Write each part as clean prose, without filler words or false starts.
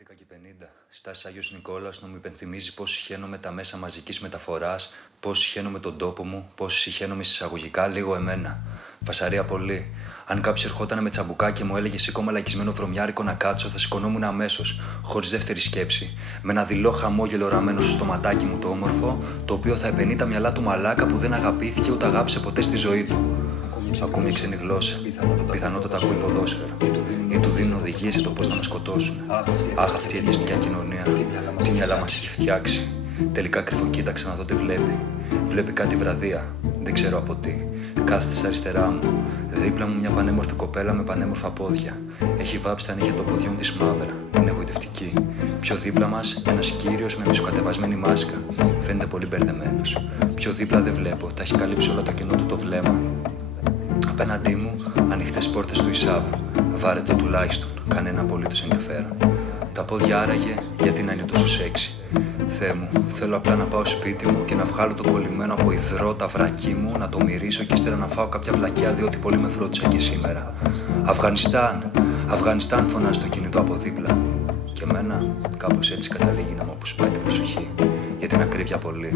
11:50. Στάση Άγιος Νικόλαος να μου υπενθυμίζει πώς συχαίνομαι τα μέσα μαζικής μεταφοράς, πώς συχαίνομαι τον τόπο μου, πώς συχαίνομαι εισαγωγικά λίγο εμένα. Φασαρία πολύ. Αν κάποιος ερχόταν με τσαμπουκά και μου έλεγε σηκώ μαλακισμένο βρωμιάρικο να κάτσω, θα σηκωνόμουν αμέσως, χωρίς δεύτερη σκέψη. Με ένα δειλό χαμόγελο ραμμένο στο στοματάκι μου το όμορφο, το οποίο θα επενεί τα μυαλά του μαλάκα που δεν αγαπήθηκε ούτε αγάπησε ποτέ στη ζωή του. Ακόμη μια ξένη γλώσσα. Πιθανότατα ακούει ποδόσφαιρο. Ή του δίνουν οδηγίες για το πώς να μας σκοτώσουν. Αχ, αυτή η αδιαστικά κοινωνία. Τι μυαλά μας έχει φτιάξει. Τελικά κρυφοκοίταξε να δω τι βλέπει. Βλέπει κάτι βραδεία. Δεν ξέρω από τι. Κάθεται στα αριστερά μου. Δίπλα μου μια πανέμορφη κοπέλα με πανέμορφα πόδια. Έχει βάψει τα νύχια των ποδιών της μαύρα. Είναι εγωιτευτική. Πιο δίπλα μας ένας κύριος με μισοκατεβασμένη μάσκα. Φαίνεται πολύ μπερδεμένος. Πιο δίπλα δεν βλέπω. Τα έχει καλύψει όλο το κοινό του το βλέμμα. Απέναντί μου, ανοιχτές πόρτες του ΙΣΑΠ. Βάρετο τουλάχιστον, κανένα απολύτως ενδιαφέρον. Τα πόδια άραγε, γιατί να είναι τόσο σεξι. Θεέ μου, θέλω απλά να πάω σπίτι μου και να βγάλω το κολλημένο από υδρό ταυράκι μου, να το μυρίσω και ύστερα να φάω κάποια βλακιά, διότι πολύ με φρόντισα και σήμερα. Αφγανιστάν! Αφγανιστάν, φωνάζει το κινητό από δίπλα. Και εμένα, κάπως έτσι καταλήγει να μου αποσπάει την προσοχή. Για την ακρίβεια πολύ.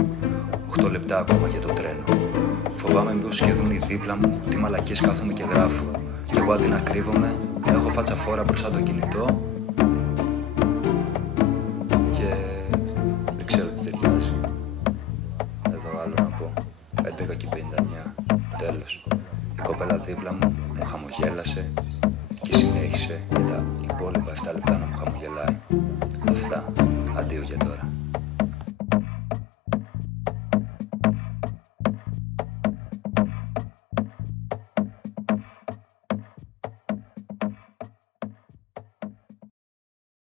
8 λεπτά ακόμα για το τρένο. Φοβάμαι μήπως σχεδόν οι δίπλα μου τι μαλακίες κάθομαι και γράφω. Κι εγώ αντί να κρύβομαι, έχω φάτσα φόρα μπροστά το κινητό και δεν ξέρω τι ταιριάζει. Εδώ άλλο να πω. 11:59. Τέλος. Η κοπέλα δίπλα μου μου χαμογέλασε και συνέχισε για τα υπόλοιπα 7 λεπτά να μου χαμογελάει. Αυτά. Αντίο για τώρα.